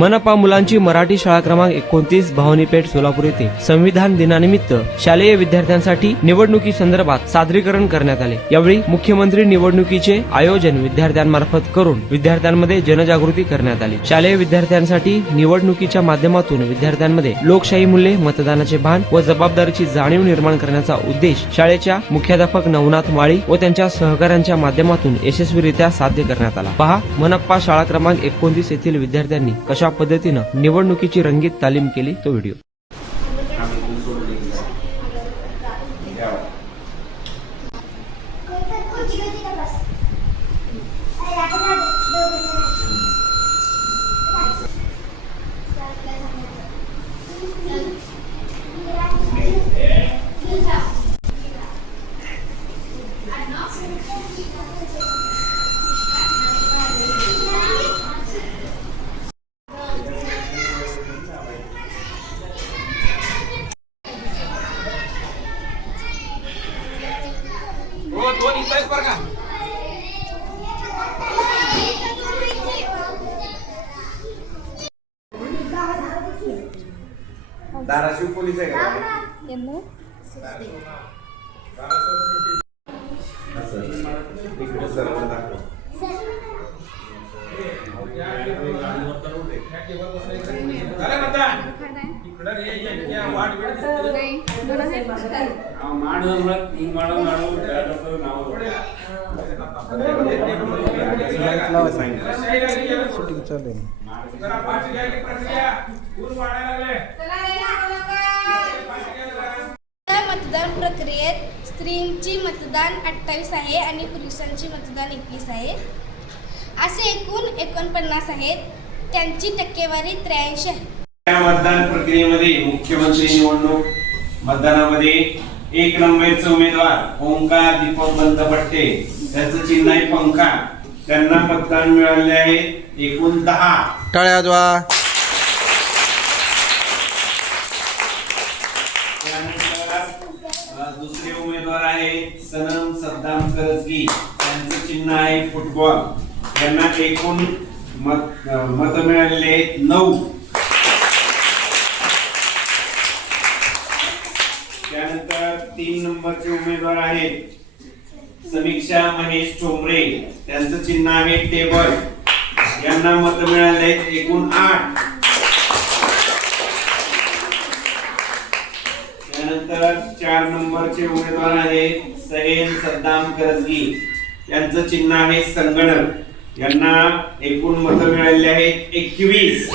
मनपा मुलांची मराठी शाळा क्रमांक 29 भवानीपेठ सोलापूर येथे संविधान दिनानिमित्त शालेय विद्यार्थ्यांसाठी निवडणुकी संदर्भात सादरीकरण करण्यात आले। यावेळी मुख्यमंत्री निवडणुकीचे आयोजन विद्यार्थ्यांमार्फत करून विद्यार्थ्यांमध्ये जनजागृती करण्यात आली। शालेय विद्यार्थ्यांसाठी निवडणुकीच्या माध्यमातून विद्यार्थ्यांमध्ये लोकशाही मूल्ये, मतदानाचे भान व जबाबदारीची जाणीव निर्माण करण्याचा उद्देश शाळेच्या मुख्याध्यापक नवनाथ माळी व त्यांच्या सहकाऱ्यांच्या माध्यमातून यशस्वीरित्या साध्य करण्यात आला। पहा मनपा शाळा क्रमांक 29 येथील विद्यार्थ्यांनी कशा पद्धतीनं निवडणुकीची रंगीत तालीम केली तो व्हिडिओ। धाराशिव पोलीस आहे का? मतदान प्रक्रियेत स्त्रियांची मतदान 28 आहे आणि पुरुषांची मतदान 21 आहे। असे एकूण 49 आहेत, त्यांची टक्केवारी 83 आहे। या मतदान प्रक्रियेमध्ये मुख्यमंत्री निवडणूक मतदानामध्ये 1 नंबरचे उमेदवार ओंकार दीपक बंदपट्टे, त्यांचं चिन्ह आहे पंखा, त्यांना मतदान मिळाले आहे एकूण 10। टाळ्या वाजवा। दुसरे उमेदवार आहेत सनम सद्दाम करजगी, त्यांचं चिन्ह आहे फुटबॉल, त्यांना एकूण मत मिळालेले 9। त्यानंतर 3 नंबरचे उमेदवार आहेत समीक्षा महेश चोंबरे, त्यांचं चिन्ह आहे टेबल, यांना मत मिळाले एकूण 8। त्यानंतर 4 नंबरचे उमेदवार आहेत सहेल सद्दाम करजगी, त्यांचं चिन्ह आहे संगणक, यांना एकूण मत मिळाले आहेत 21।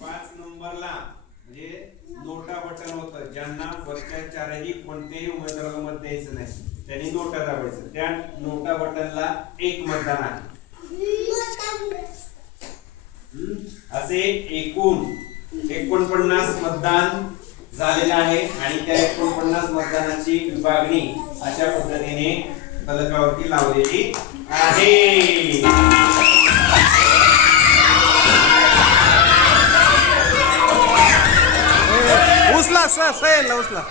5 नंबरला म्हणजे नोटा बटन होतं, ज्यांना वरच्या चारही कोणतेही उमेदवाराला मत द्यायचं नाही, त्यांनी नोटा दाबायचं, त्या नोटा बटनला 1 मतदान आहे। असे एकूण 49 मतदान झालेलं आहे आणि त्या 49 मतदानाची विभागणी अशा पद्धतीने फलकावरती लावलेली आहे। उचला सर उचला।